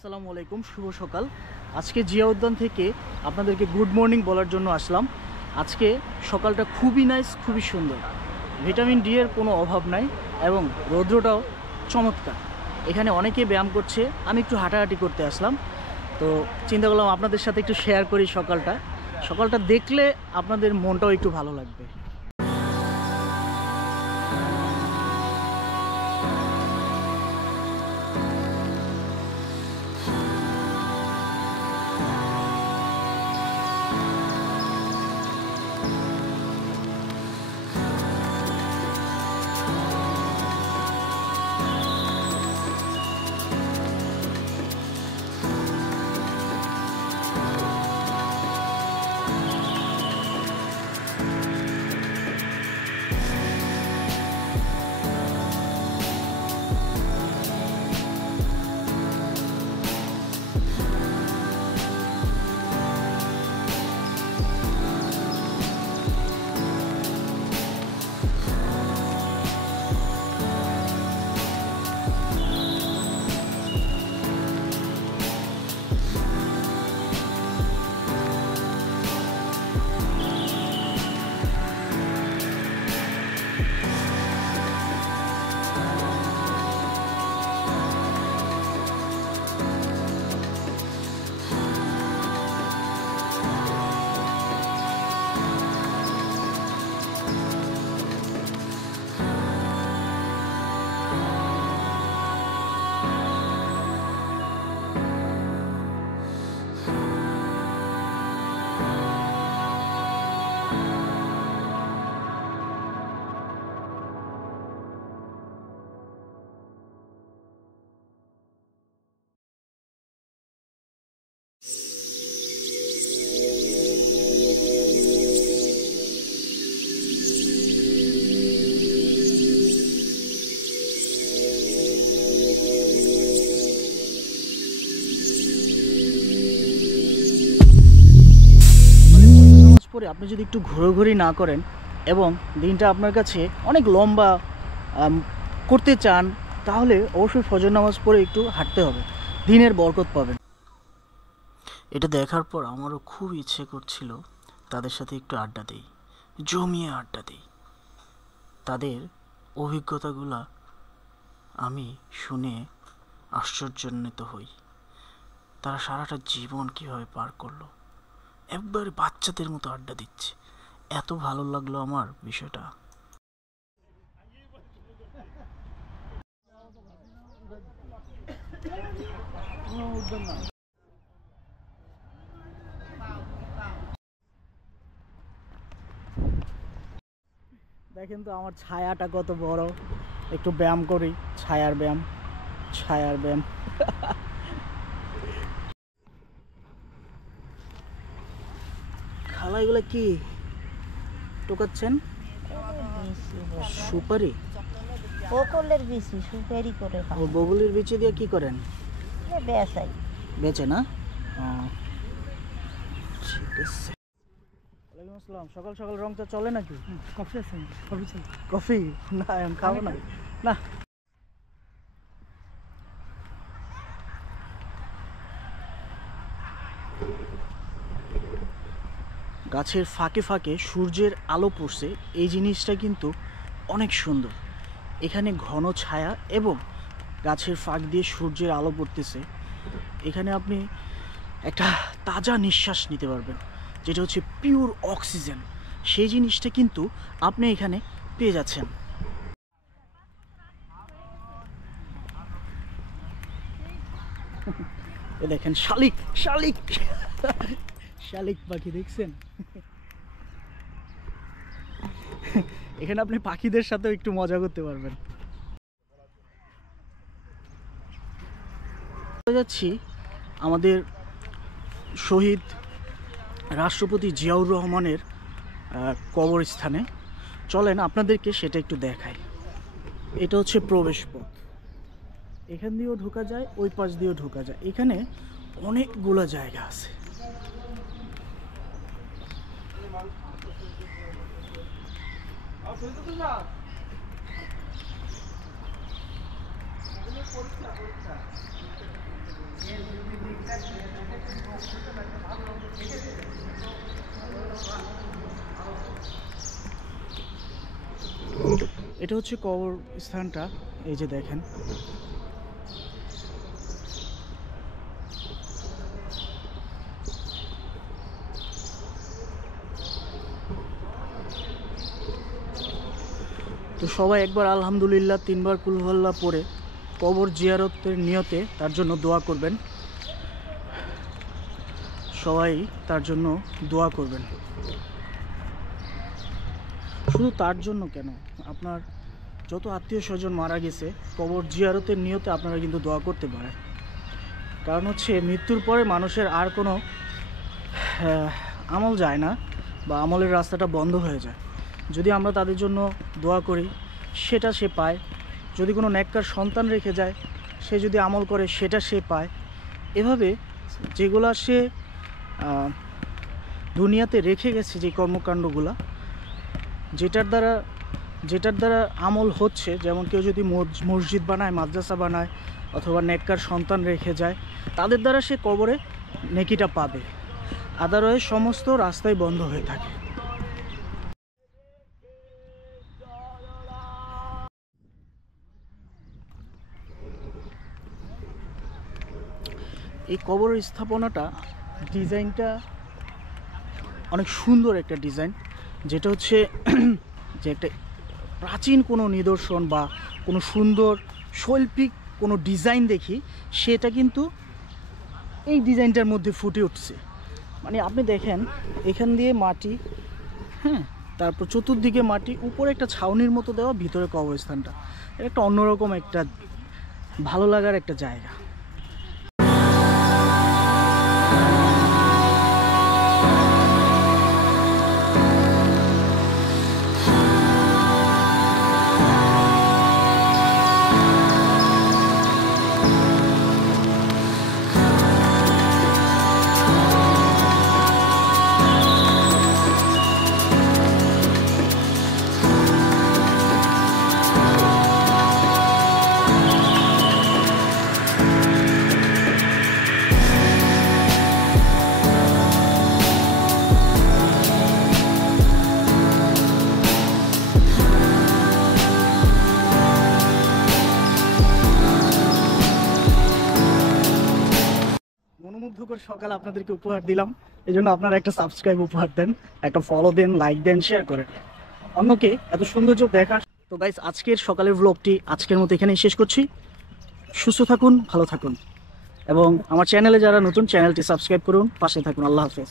আসসালামু আলাইকুম, শুভ সকাল। আজকে জিয়া উদ্যান থেকে আপনাদেরকে গুড মর্নিং বলার জন্য আসলাম। আজকে সকালটা খুবই নাইস, খুবই সুন্দর। ভিটামিন ডি এর কোনো অভাব নাই এবং রৌদ্রটাও চমৎকার। এখানে অনেকে ব্যায়াম করছে, আমি একটু হাঁটাহাঁটি করতে আসলাম। তো চিন্তা করলাম আপনাদের সাথে একটু শেয়ার করি সকালটা দেখলে আপনাদের মনটাও একটু ভালো লাগবে। আপনি যদি একটু ঘোরাঘুরি না করেন এবং দিনটা আপনার কাছে অনেক লম্বা করতে চান, তাহলে অবশ্যই ফজর নামাজ পড়ে একটু হাঁটতে হবে, দিনের বরকত পাবেন। এটা দেখার পর আমারও খুব ইচ্ছে করছিল তাদের সাথে একটু আড্ডা দেই, জমিয়ে আড্ডা দেই। তাদের অভিজ্ঞতাগুলা আমি শুনে আশ্চর্যান্বিত হই। তারা সারাটা জীবন কিভাবে পার করলো, একবারে বাচ্চাদের মতো আড্ডা দিচ্ছে। এত ভালো লাগলো আমার বিষয়টা। দেখেন তো আমার ছায়াটা কত বড়। একটু ব্যায়াম করি, ছায়ার ব্যায়াম। খালা এগুলো কি টোকাচ্ছেন? সুপারি? বকুলের বিচি সুপারি করে ও, বকুলের বিচি দিয়ে কি করেন? বেচাই। বেচে না? ঠিক আছে। ওয়ালাইকুম আসসালাম। সকাল সকাল রংটা চলে নাকি? কফি আছে? কফি না, আমি খাবো না। না, গাছের ফাঁকে ফাঁকে সূর্যের আলো পড়ছে, এই জিনিসটা কিন্তু অনেক সুন্দর। এখানে ঘন ছায়া এবং গাছের ফাঁক দিয়ে সূর্যের আলো পড়তেছে। এখানে আপনি একটা তাজা নিঃশ্বাস নিতে পারবেন, যেটা হচ্ছে পিওর অক্সিজেন। সেই জিনিসটা কিন্তু আপনি এখানে পেয়ে যাচ্ছেন। এ দেখেন শালিক শালিক শালিক পাখি দেখছেন? এখানে আপনি পাখিদের সাথেও একটু মজা করতে পারবেন। যাচ্ছি আমাদের শহীদ রাষ্ট্রপতি জিয়াউর রহমানের কবরস্থানে। চলেন আপনাদেরকে সেটা একটু দেখাই। এটা হচ্ছে প্রবেশ পথ। এখান দিয়েও ঢোকা যায়, ওই পাশ দিয়েও ঢোকা যায়। এখানে অনেকগুলো জায়গা আছে। এটা হচ্ছে কবর স্থানটা, এই যে দেখেন। তো সবাই একবার আলহামদুলিল্লাহ 3 বার কুল হুয়াল্লাহ পড়ে কবর জিয়ারতের নিয়তে তার জন্য দোয়া করবেন। সবাই তার জন্য দোয়া করবেন। শুধু তার জন্য কেন, আপনার যত আত্মীয় স্বজন মারা গেছে কবর জিয়ারতের নিয়তে আপনারা কিন্তু দোয়া করতে পারেন। কারণ হচ্ছে মৃত্যুর পরে মানুষের আর কোনো আমল যায় না, বা আমলের রাস্তাটা বন্ধ হয়ে যায়। যদি আমরা তাদের জন্য দোয়া করি সেটা সে পায়, যদি কোনো নেককার সন্তান রেখে যায় সে যদি আমল করে সেটা সে পায়। এভাবে যেগুলা সে দুনিয়াতে রেখে গেছে, যে কর্মকাণ্ডগুলা যেটার দ্বারা আমল হচ্ছে, যেমন কেউ যদি মসজিদ বানায়, মাদ্রাসা বানায়, অথবা নেককার সন্তান রেখে যায়, তাদের দ্বারা সে কবরে নেকিটা পাবে। আদারওয়াইজ সমস্ত রাস্তাই বন্ধ হয়ে থাকে। এই কবরের স্থাপনাটা, ডিজাইনটা অনেক সুন্দর একটা ডিজাইন, যেটা হচ্ছে যে একটা প্রাচীন কোনো নিদর্শন বা কোনো সুন্দর শৈল্পিক কোনো ডিজাইন দেখি, সেটা কিন্তু এই ডিজাইনটার মধ্যে ফুটে উঠছে। মানে আপনি দেখেন এখান দিয়ে মাটি, হ্যাঁ, তারপর চতুর্দিকে মাটি, উপরে একটা ছাউনির মতো দেওয়া, ভিতরে কবরস্থানটা। এটা একটা অন্যরকম একটা ভালো লাগার একটা জায়গা। মনোমুগ্ধকর সকাল আপনাদেরকে উপহার দিলাম, এই জন্য আপনারা একটা সাবস্ক্রাইব উপহার দেন, একটা ফলো দেন, লাইক দেন, শেয়ার করেন অন্যকে এত সৌন্দর্য দেখার। তো গাইস, আজকের সকালের ব্লগটি আজকের মতো এখানেই শেষ করছি। সুস্থ থাকুন, ভালো থাকুন, এবং আমার চ্যানেলে যারা নতুন, চ্যানেলটি সাবস্ক্রাইব করুন, পাশে থাকুন। আল্লাহ হাফেজ।